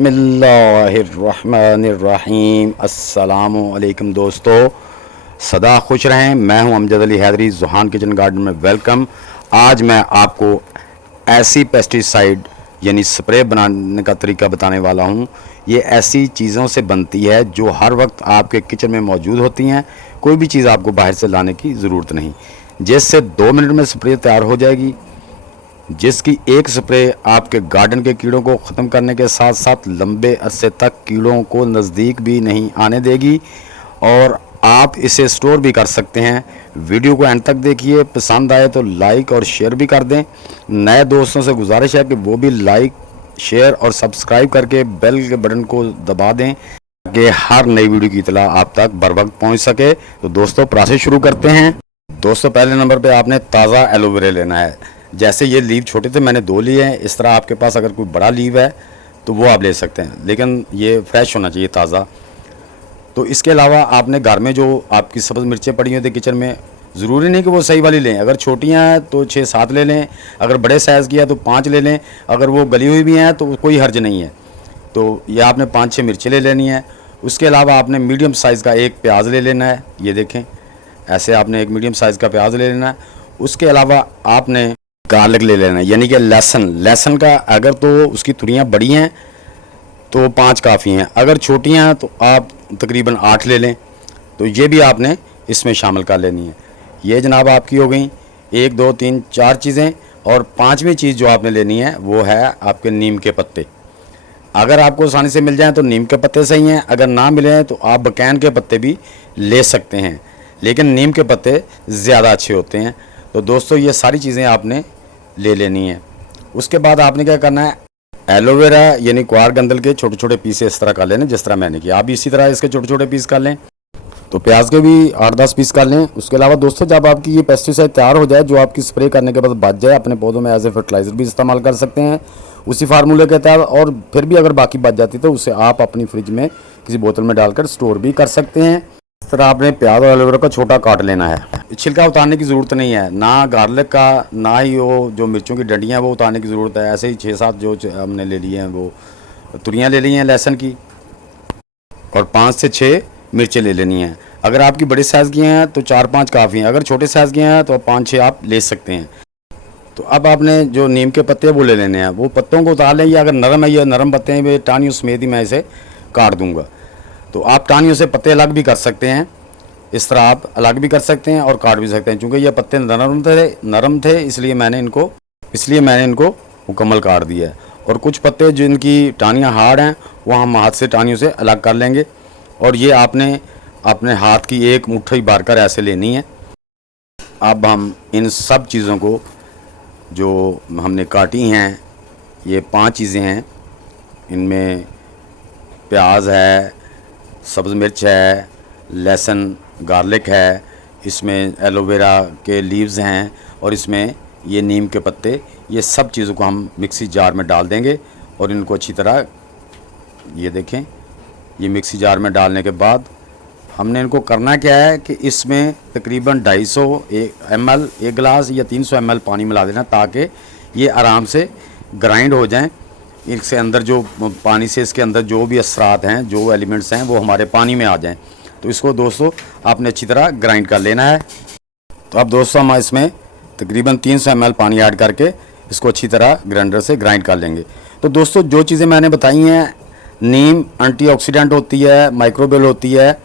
बिस्मिल्लाहिर्रहमानिर्रहीम। अस्सलामु अलैकुम दोस्तों, सदा खुश रहें। मैं हूं अमजद अली हैदरी, ज़ुहान किचन गार्डन में वेलकम। आज मैं आपको ऐसी पेस्टिसाइड यानी स्प्रे बनाने का तरीका बताने वाला हूं। ये ऐसी चीज़ों से बनती है जो हर वक्त आपके किचन में मौजूद होती हैं। कोई भी चीज़ आपको बाहर से लाने की ज़रूरत नहीं, जिससे 2 मिनट में स्प्रे तैयार हो जाएगी, जिसकी एक स्प्रे आपके गार्डन के कीड़ों को ख़त्म करने के साथ साथ लंबे अरसे तक कीड़ों को नज़दीक भी नहीं आने देगी। और आप इसे स्टोर भी कर सकते हैं। वीडियो को एंड तक देखिए, पसंद आए तो लाइक और शेयर भी कर दें। नए दोस्तों से गुजारिश है कि वो भी लाइक, शेयर और सब्सक्राइब करके बेल के बटन को दबा दें ताकि हर नई वीडियो की इतला आप तक बर वक्त पहुँच सके। तो दोस्तों, प्रोसेस शुरू करते हैं। दोस्तों, पहले नंबर पर आपने ताज़ा एलोवेरा लेना है। जैसे ये लीव छोटे थे, मैंने 2 लिए हैं। इस तरह आपके पास अगर कोई बड़ा लीव है तो वो आप ले सकते हैं, लेकिन ये फ्रेश होना चाहिए, ताज़ा। तो इसके अलावा आपने घर में जो आपकी सब्ज़ मिर्चें पड़ी होती किचन में, ज़रूरी नहीं कि वो सही वाली लें। अगर छोटियाँ हैं तो 6-7 ले लें, अगर बड़े साइज़ की है तो 5 ले लें, अगर वो गली हुई भी हैं तो कोई हर्ज नहीं है। तो ये आपने 5-6 मिर्चें ले लेनी है। उसके अलावा आपने मीडियम साइज़ का एक प्याज ले लेना है। ये देखें, ऐसे आपने एक मीडियम साइज़ का प्याज ले लेना है। उसके अलावा आपने गार्लिक ले लेना है, यानी कि लहसुन का अगर तो उसकी तुरियाँ बड़ी हैं तो 5 काफ़ी हैं, अगर छोटियाँ हैं तो आप तकरीबन 8 ले लें। तो ये भी आपने इसमें शामिल कर लेनी है। ये जनाब आपकी हो गई 1 2 3 4 चीज़ें। और 5वीं चीज़ जो आपने लेनी है वो है आपके नीम के पत्ते। अगर आपको आसानी से मिल जाएँ तो नीम के पत्ते सही हैं, अगर ना मिले तो आप बकैन के पत्ते भी ले सकते हैं, लेकिन नीम के पत्ते ज़्यादा अच्छे होते हैं। तो दोस्तों, ये सारी चीज़ें आपने ले लेनी है। उसके बाद आपने क्या करना है, एलोवेरा यानी क्वार गंदल के छोटे छोटे पीस इस तरह कर लेने, जिस तरह मैंने किया। आप भी इसी तरह इसके छोटे छोटे पीस कर लें। तो प्याज के भी 8-10 पीस कर लें। उसके अलावा दोस्तों, जब आपकी ये पेस्टिसाइड तैयार हो जाए, जो आपकी स्प्रे करने के बाद बच जाए, अपने पौधों में एज ए फर्टिलाइज़र भी इस्तेमाल कर सकते हैं उसी फार्मूले के तहत। और फिर भी अगर बाकी बच जाती तो उसे आप अपनी फ्रिज में किसी बोतल में डालकर स्टोर भी कर सकते हैं। इस तरह आपने प्याज और एलोवेरा का छोटा काट लेना है। छिलका उतारने की ज़रूरत नहीं है, ना गार्लिक का, ना ही वो जो मिर्चों की डंडियाँ हैं वो उतारने की ज़रूरत है। ऐसे ही 6-7 जो हमने ले लिए हैं वो तुरियाँ ले ली हैं लहसुन की, और 5 से 6 मिर्चें ले लेनी हैं। अगर आपकी बड़े साइज़ की हैं तो 4-5 काफ़ी हैं, अगर छोटे साइज़ की हैं तो 5-6 आप ले सकते हैं। तो अब आपने जो नीम के पत्ते वो ले लेने हैं। वो पत्तों को उतार लें, या अगर नरम है, ये नरम पत्ते हैं, वे टानियों समेत ही मैं इसे काट दूँगा। तो आप टानियों से पत्ते अलग भी कर सकते हैं, इस तरह आप अलग भी कर सकते हैं और काट भी सकते हैं। चूँकि ये पत्ते नरम थे इसलिए मैंने इनको मुकम्मल काट दिया है। और कुछ पत्ते जिनकी टानियाँ हार्ड हैं वो हम हाथ से टानियों से अलग कर लेंगे। और ये आपने अपने हाथ की एक मुट्ठी भर कर ऐसे लेनी है। अब हम इन सब चीज़ों को जो हमने काटी हैं, ये 5 चीज़ें हैं, इनमें प्याज है, सब्ज़ मिर्च है, लहसुन, गार्लिक है, इसमें एलोवेरा के लीव्स हैं, और इसमें ये नीम के पत्ते। ये सब चीज़ों को हम मिक्सी जार में डाल देंगे और इनको अच्छी तरह, ये देखें, ये मिक्सी जार में डालने के बाद हमने इनको करना क्या है कि इसमें तकरीबन 250 ml, 1 गिलास या 300 ml पानी मिला देना, ताकि ये आराम से ग्राइंड हो जाएं। इसके अंदर जो पानी से इसके अंदर जो भी असरात हैं, जो एलिमेंट्स हैं, वो हमारे पानी में आ जाएं। तो इसको दोस्तों आपने अच्छी तरह ग्राइंड कर लेना है। तो अब दोस्तों, हम इसमें तकरीबन 300 ml पानी ऐड करके इसको अच्छी तरह ग्राइंडर से ग्राइंड कर लेंगे। तो दोस्तों, जो चीज़ें मैंने बताई हैं, नीम एंटीऑक्सीडेंट होती है, माइक्रोबियल होती है।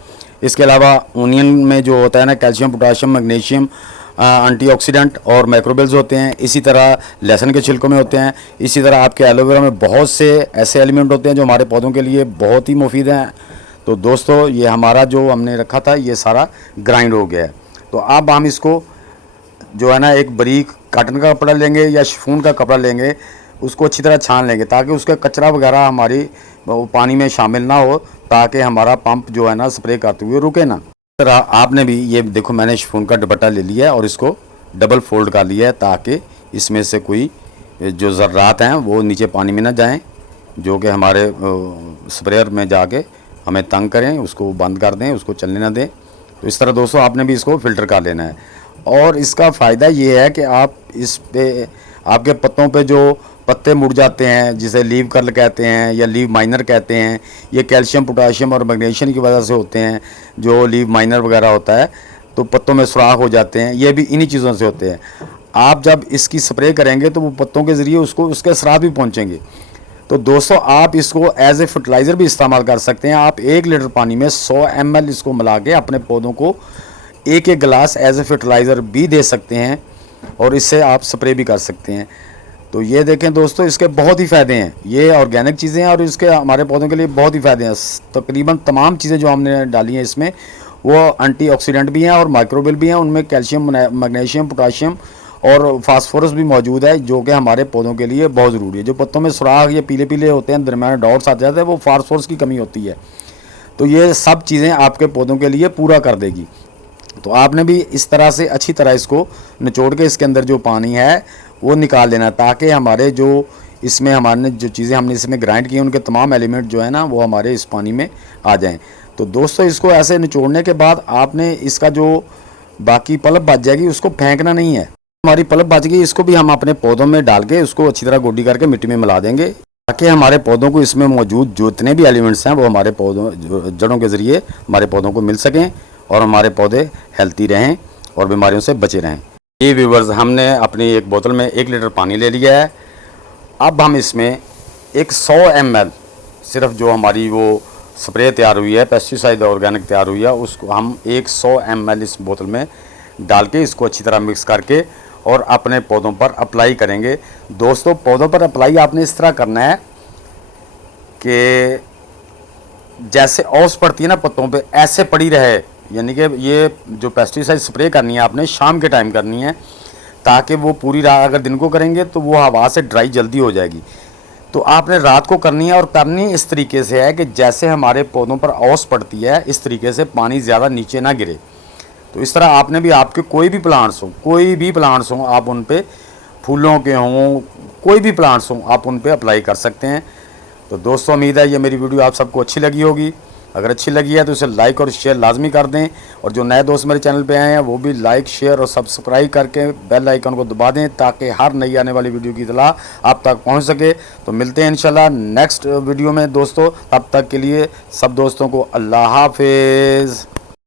इसके अलावा ओनियन में जो होता है ना, कैल्शियम, पोटाशियम, मैग्नीशियम, एंटीऑक्सीडेंट और माइक्रोबियल्स होते हैं। इसी तरह लहसुन के छिलकों में होते हैं। इसी तरह आपके एलोवेरा में बहुत से ऐसे एलिमेंट होते हैं जो हमारे पौधों के लिए बहुत ही मुफीद हैं। तो दोस्तों, ये हमारा जो हमने रखा था ये सारा ग्राइंड हो गया है। तो अब हम इसको जो है ना, एक बारीक कॉटन का कपड़ा लेंगे या शिफॉन का कपड़ा लेंगे, उसको अच्छी तरह छान लेंगे ताकि उसका कचरा वगैरह हमारी पानी में शामिल ना हो, ताकि हमारा पंप जो है ना स्प्रे करते हुए रुके ना। तरह आपने भी, ये देखो, मैंने शिफॉन का दुपट्टा ले लिया है और इसको डबल फोल्ड कर लिया है ताकि इसमें से कोई जो ज़र्रात हैं वो नीचे पानी में ना जाएं, जो कि हमारे स्प्रेयर में जाके हमें तंग करें। उसको बंद कर दें, उसको चलने ना दें। तो इस तरह दोस्तों आपने भी इसको फ़िल्टर कर लेना है। और इसका फ़ायदा ये है कि आप इस पे, आपके पत्तों पे जो पत्ते मुड़ जाते हैं, जिसे लीव कर्ल कहते हैं या लीव माइनर कहते हैं। ये कैल्शियम, पोटाशियम और मैग्नीशियम की वजह से होते हैं। जो लीव माइनर वगैरह होता है तो पत्तों में सुराख हो जाते हैं, ये भी इन्हीं चीज़ों से होते हैं। आप जब इसकी स्प्रे करेंगे तो वो पत्तों के ज़रिए उसको उसके असरात भी पहुँचेंगे। तो दोस्तों आप इसको एज ए फर्टिलाइज़र भी इस्तेमाल कर सकते हैं। आप 1 लीटर पानी में 100 ml इसको मिला के अपने पौधों को एक एक गिलास एज ए फर्टिलाइज़र भी दे सकते हैं और इससे आप स्प्रे भी कर सकते हैं। तो ये देखें दोस्तों, इसके बहुत ही फ़ायदे हैं। ये ऑर्गेनिक चीज़ें हैं और इसके हमारे पौधों के लिए बहुत ही फ़ायदे हैं। तकरीबन तमाम चीज़ें जो हमने डाली हैं इसमें वो एंटीऑक्सीडेंट भी हैं और माइक्रोबियल भी हैं। उनमें कैल्शियम, मैग्नीशियम, पोटाशियम और फास्फोरस भी मौजूद है, जो कि हमारे पौधों के लिए बहुत ज़रूरी है। जो पत्तों में सुराख या पीले पीले होते हैं, दरमियान डॉट्स आ जाते हैं, वो फास्फोरस की कमी होती है। तो ये सब चीज़ें आपके पौधों के लिए पूरा कर देगी। तो आपने भी इस तरह से अच्छी तरह इसको निचोड़ के इसके अंदर जो पानी है वो निकाल लेना, ताकि हमारे जो इसमें हमारे जो चीज़ें हमने इसमें ग्राइंड की हैं उनके तमाम एलिमेंट जो है ना वो हमारे इस पानी में आ जाएं। तो दोस्तों इसको ऐसे निचोड़ने के बाद आपने इसका जो बाकी पल्प बच जाएगी उसको फेंकना नहीं है। हमारी पल्प बच गई, इसको भी हम अपने पौधों में डाल के उसको अच्छी तरह गोडी करके मिट्टी में मिला देंगे, ताकि हमारे पौधों को इसमें मौजूद जो जितने भी एलिमेंट्स हैं वो हमारे पौधों जड़ों के ज़रिए हमारे पौधों को मिल सकें और हमारे पौधे हेल्थी रहें और बीमारियों से बचे रहें। ये व्यूवर्स, हमने अपनी एक बोतल में 1 लीटर पानी ले लिया है। अब हम इसमें एक 100 ml सिर्फ जो हमारी वो स्प्रे तैयार हुई है, पेस्टिसाइड ऑर्गेनिक तैयार हुई है, उसको हम एक 100 ml इस बोतल में डाल के इसको अच्छी तरह मिक्स करके और अपने पौधों पर अप्लाई करेंगे। दोस्तों पौधों पर अप्लाई आपने इस तरह करना है कि जैसे ओस पड़ती है ना पत्तों पे, ऐसे पड़ी रहे। यानी कि ये जो पेस्टिसाइड स्प्रे करनी है आपने शाम के टाइम करनी है, ताकि वो पूरी रात, अगर दिन को करेंगे तो वो हवा से ड्राई जल्दी हो जाएगी। तो आपने रात को करनी है और करनी इस तरीके से है कि जैसे हमारे पौधों पर ओस पड़ती है इस तरीके से पानी ज़्यादा नीचे ना गिरे। तो इस तरह आपने भी, आपके कोई भी प्लांट्स हों, आप उन पे फूलों के हों, कोई भी प्लांट्स हों, आप उन पे अप्लाई कर सकते हैं। तो दोस्तों उम्मीद है ये मेरी वीडियो आप सबको अच्छी लगी होगी। अगर अच्छी लगी है तो इसे लाइक और शेयर लाजमी कर दें, और जो नए दोस्त मेरे चैनल पे आए हैं वो भी लाइक, शेयर और सब्सक्राइब करके बेल आइकन को दबा दें, ताकि हर नई आने वाली वीडियो की इतला आप तक पहुंच सके। तो मिलते हैं इंशाल्लाह नेक्स्ट वीडियो में दोस्तों। तब तक के लिए सब दोस्तों को अल्लाह हाफिज़।